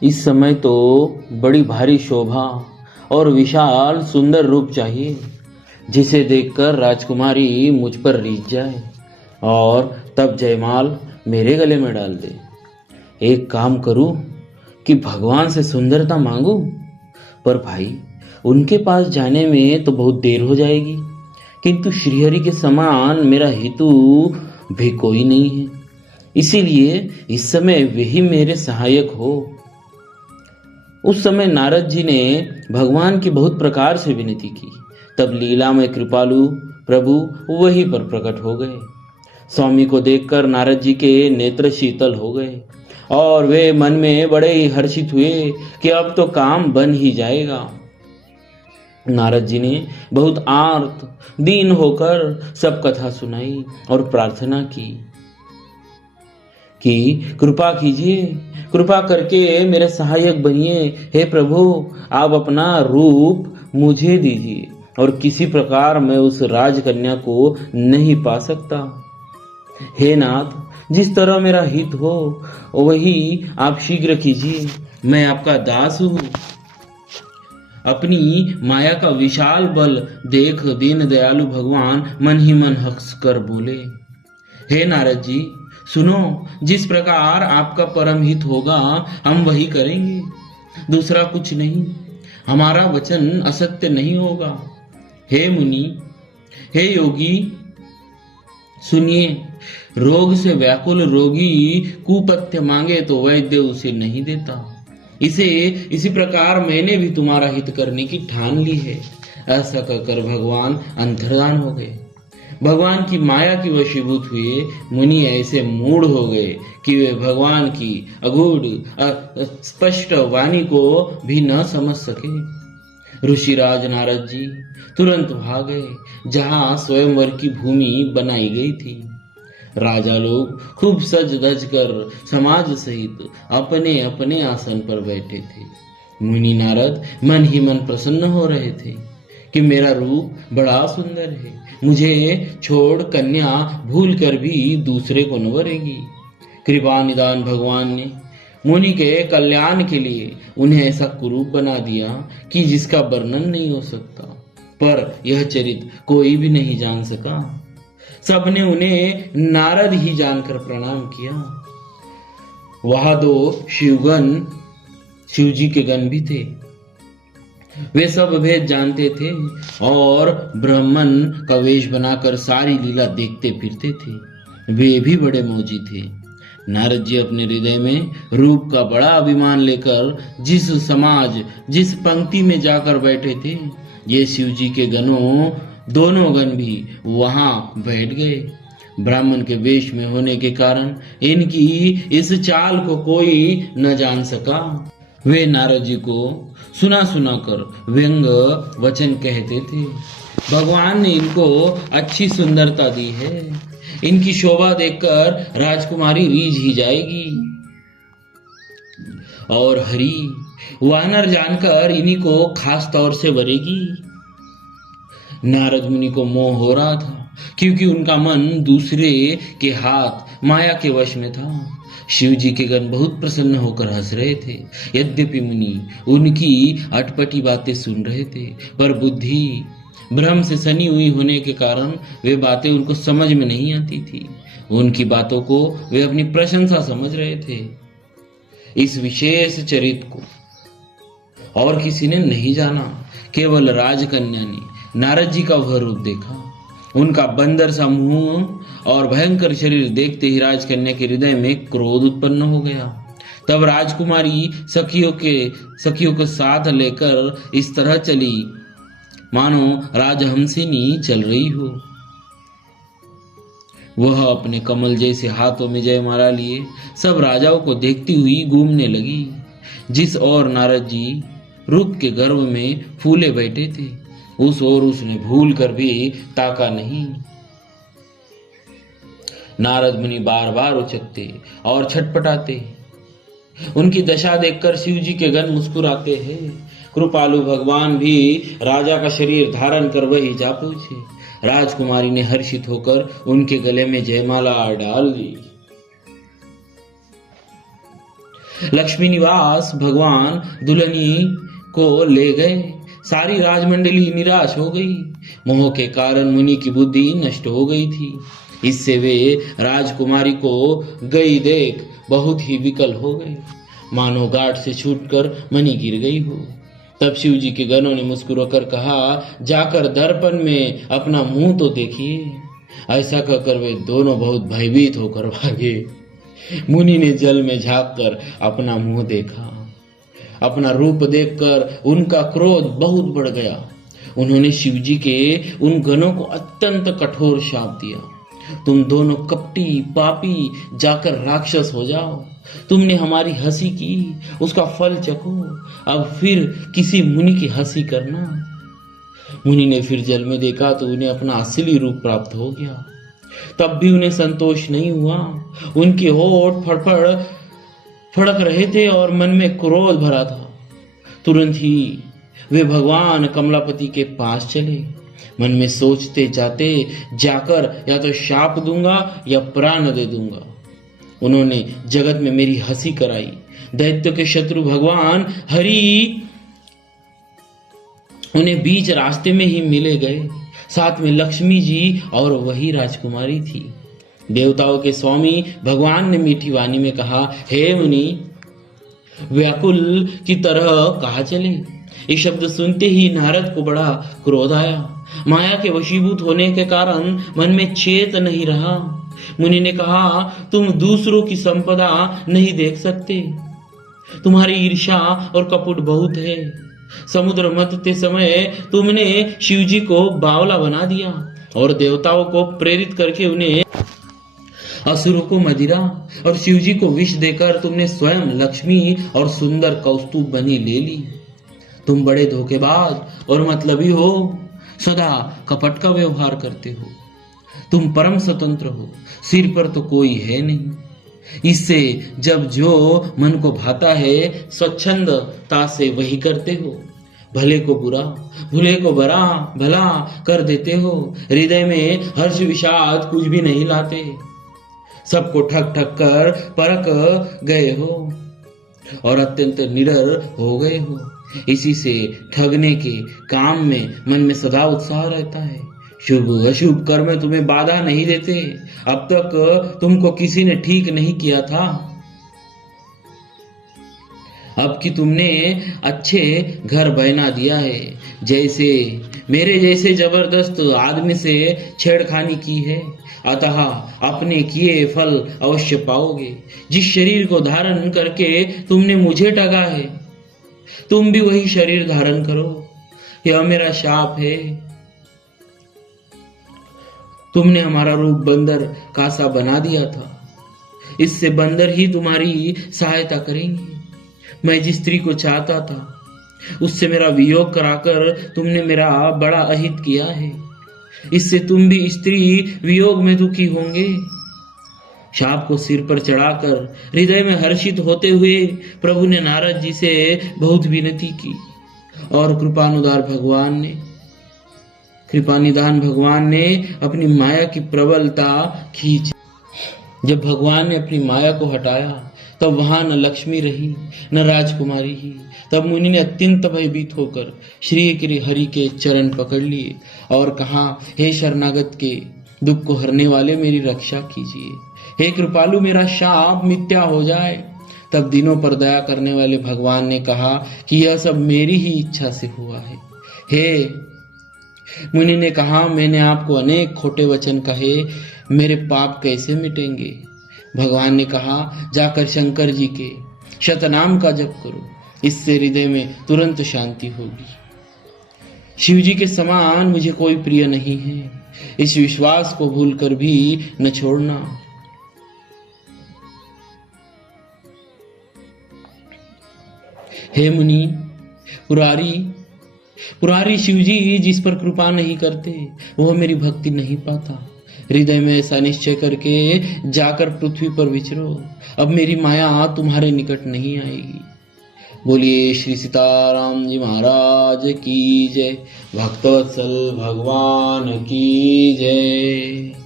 इस समय तो बड़ी भारी शोभा और विशाल सुंदर रूप चाहिए, जिसे देखकर राजकुमारी मुझ पर रीझ जाए और तब जयमाल मेरे गले में डाल दे। एक काम करूं कि भगवान से सुंदरता मांगू, पर भाई उनके पास जाने में तो बहुत देर हो जाएगी। किंतु श्रीहरि के समान मेरा हितू भी कोई नहीं है, इसीलिए इस समय वही मेरे सहायक हो। उस समय नारद जी ने भगवान की बहुत प्रकार से विनती की। तब लीला में कृपालु प्रभु वहीं पर प्रकट हो गए। स्वामी को देखकर नारद जी के नेत्र शीतल हो गए और वे मन में बड़े ही हर्षित हुए कि अब तो काम बन ही जाएगा। नारद जी ने बहुत आर्त दीन होकर सब कथा सुनाई और प्रार्थना की कि कृपा कीजिए, कृपा करके मेरे सहायक बनिए। हे प्रभु, आप अपना रूप मुझे दीजिए और किसी प्रकार मैं उस राजकन्या को नहीं पा सकता। हे नाथ, जिस तरह मेरा हित हो वही आप शीघ्र कीजिए। मैं आपका दास हूँ। अपनी माया का विशाल बल देख दीन दयालु भगवान मन ही मन हंस कर बोले, हे नारद जी, सुनो, जिस प्रकार आपका परम हित होगा हम वही करेंगे, दूसरा कुछ नहीं। हमारा वचन असत्य नहीं होगा। हे मुनि, हे योगी, सुनिए, रोग से व्याकुल रोगी कुपथ्य मांगे तो वैद्य उसे नहीं देता। इसी प्रकार मैंने भी तुम्हारा हित करने की ठान ली है। ऐसा कहकर भगवान अंतर्धान हो गए। भगवान की माया की वशीभूत हुए मुनि ऐसे मूढ़ हो गए कि वे भगवान की अगूढ़ स्पष्ट वाणी को भी न समझ सके। ऋषिराज नारद जी तुरंत भागे जहां स्वयंवर की भूमि बनाई गई थी। राजा लोग खूब सज धज कर समाज सहित अपने अपने आसन पर बैठे थे। मुनि नारद मन ही मन प्रसन्न हो रहे थे कि मेरा रूप बड़ा सुंदर है, मुझे छोड़ कन्या भूल कर भी दूसरे को न वरेगी। कृपा निदान भगवान ने मुनि के कल्याण के लिए उन्हें ऐसा कुरूप बना दिया कि जिसका वर्णन नहीं हो सकता। पर यह चरित्र कोई भी नहीं जान सका। सबने उन्हें नारद ही जानकर प्रणाम किया। वहां दो शिव जी के गण भी थे। वे सब भेद जानते थे और ब्राह्मण का वेश बनाकर सारी लीला देखते फिरते थे। वे भी बड़े मौजी थे। नारद जी अपने हृदय में रूप का बड़ा अभिमान लेकर जिस पंक्ति में जाकर बैठे थे, ये शिव जी के गणों दोनों गण भी वहां बैठ गए। ब्राह्मण के वेश में होने के कारण इनकी इस चाल को कोई न जान सका। वे नारद जी को सुना कर व्यंग वचन कहते थे। भगवान ने इनको अच्छी सुंदरता दी है, इनकी शोभा देखकर राजकुमारी रीझ ही जाएगी। और हरि वानर जानकर इन्हीं को खास तौर से वरेगी। नारद मुनि को मोह हो रहा था क्योंकि उनका मन दूसरे के हाथ माया के वश में था। शिव जी के गण बहुत प्रसन्न होकर हंस रहे थे। यद्यपि मुनि उनकी अटपटी बातें सुन रहे थे, पर बुद्धि भ्रम से सनी हुई होने के कारण वे बातें उनको समझ में नहीं आती थी। उनकी बातों को वे अपनी प्रशंसा समझ रहे थे। इस विशेष चरित्र को और किसी ने नहीं जाना, केवल राजकन्या ने नारद जी का वह रूप देखा। उनका बंदर सा मुंह और भयंकर शरीर देखते ही राजकन्या के हृदय में क्रोध उत्पन्न हो गया। तब राजकुमारी सखियों के साथ लेकर इस तरह चली मानो राजहंसिनी चल रही हो। वह अपने कमल जैसे हाथों में जयमाला लिए सब राजाओं को देखती हुई घूमने लगी। जिस ओर नारद जी रूप के गर्व में फूले बैठे थे, उस ओर उसने भूल कर भी ताका नहीं। नारद मुनि बार बार उचकते और छटपटाते। उनकी दशा देखकर शिव जी के गण मुस्कुराते हैं। कृपालु भगवान भी राजा का शरीर धारण कर वही जा पहुंचे। राजकुमारी ने हर्षित होकर उनके गले में जयमाला डाल दी। लक्ष्मी निवास भगवान दुल्हनी को ले गए। सारी राजमंडली निराश हो गई। मोह के कारण मुनि की बुद्धि नष्ट हो गई थी। इससे वे राजकुमारी को गई देख बहुत ही विकल हो गए, मानो गांठ से छूटकर मणि गिर गई हो। तब शिव जी के गणों ने मुस्कुराकर कहा, जाकर दर्पण में अपना मुंह तो देखिए। ऐसा कहकर वे दोनों बहुत भयभीत होकर भागे। मुनि ने जल में झांककर अपना मुंह देखा। अपना रूप देखकर उनका क्रोध बहुत बढ़ गया। उन्होंने शिव जी के उन गणों को अत्यंत कठोर शाप दिया, तुम दोनों कपटी पापी, जाकर राक्षस हो जाओ। तुमने हमारी हंसी की, उसका फल चखो। अब फिर किसी मुनि की हंसी करना। मुनि ने फिर जल में देखा तो उन्हें अपना असली रूप प्राप्त हो गया। तब भी उन्हें संतोष नहीं हुआ। उनके होठ फड़क रहे थे और मन में क्रोध भरा था। तुरंत ही वे भगवान कमलापति के पास चले। मन में सोचते जाते, जाकर या तो शाप दूंगा या प्राण दे दूंगा। उन्होंने जगत में मेरी हंसी कराई। दैत्य के शत्रु भगवान हरि उन्हें बीच रास्ते में ही मिले गए। साथ में लक्ष्मी जी और वही राजकुमारी थी। देवताओं के स्वामी भगवान ने मीठी वाणी में कहा, हे मुनि, व्याकुल की तरह कहा चले। ये शब्द सुनते ही नारद को बड़ा क्रोध आया। माया के वशीभूत होने के कारण मन में चेत नहीं रहा। मुनि ने कहा, तुम दूसरों की संपदा नहीं देख सकते, तुम्हारी ईर्ष्या और कपट बहुत है। समुद्र मथते समय तुमने शिव जी को बावला बना दिया और देवताओं को प्रेरित करके उन्हें, असुरों को मदिरा और शिव जी को विष देकर तुमने स्वयं लक्ष्मी और सुंदर कौस्तुभ बनी ले ली। तुम बड़े धोखेबाज और मतलबी हो, सदा कपट का व्यवहार करते हो। तुम परम स्वतंत्र हो, सिर पर तो कोई है नहीं। इससे जब जो मन को भाता है स्वच्छंदता से वही करते हो। भले को बुरा, भूले को भला कर देते हो। हृदय में हर्ष विषाद कुछ भी नहीं लाते। सबको ठग ठग कर परख गए हो और अत्यंत निडर हो गए हो। इसी से ठगने के काम में मन में सदा उत्साह रहता है। शुभ अशुभ कर्म तुम्हें बाधा नहीं देते। अब तक तुमको किसी ने ठीक नहीं किया था, अब कि तुमने अच्छे घर बना दिया है। जैसे मेरे जैसे जबरदस्त आदमी से छेड़खानी की है, अतः अपने किए फल अवश्य पाओगे। जिस शरीर को धारण करके तुमने मुझे ठगा है, तुम भी वही शरीर धारण करो। यह मेरा शाप है। तुमने हमारा रूप बंदर का सा बना दिया था, इससे बंदर ही तुम्हारी सहायता करेंगे। मैं जिस स्त्री को चाहता था उससे मेरा वियोग कराकर तुमने मेरा बड़ा अहित किया है। इससे तुम भी स्त्री वियोग में दुखी होंगे। शाप को सिर पर चढ़ाकर हृदय में हर्षित होते हुए प्रभु ने नारद जी से बहुत विनती की और कृपानिधान भगवान ने अपनी माया की प्रबलता खींची। जब भगवान ने अपनी माया को हटाया तब वहां न लक्ष्मी रही न राजकुमारी ही। तब मुनि ने अत्यंत भयभीत होकर श्री हरि के चरण पकड़ लिए और कहा, हे शरणागत के दुख को हरने वाले, मेरी रक्षा कीजिए। हे कृपालु, मेरा शाप मिथ्या हो जाए। तब दिनों पर दया करने वाले भगवान ने कहा कि यह सब मेरी ही इच्छा से हुआ है। हे मुनि ने कहा, मैंने आपको अनेक खोटे वचन कहे, मेरे पाप कैसे मिटेंगे? भगवान ने कहा, जाकर शंकर जी के शतनाम का जप करो, इससे हृदय में तुरंत शांति होगी। शिव जी के समान मुझे कोई प्रिय नहीं है, इस विश्वास को भूलकर भी न छोड़ना। हे मुनि, पुरारी शिव जी जिस पर कृपा नहीं करते वह मेरी भक्ति नहीं पाता। हृदय में ऐसा निश्चय करके जाकर पृथ्वी पर विचरो। अब मेरी माया तुम्हारे निकट नहीं आएगी। बोलिए श्री सीताराम जी महाराज की जय। भक्तवत्सल भगवान की जय।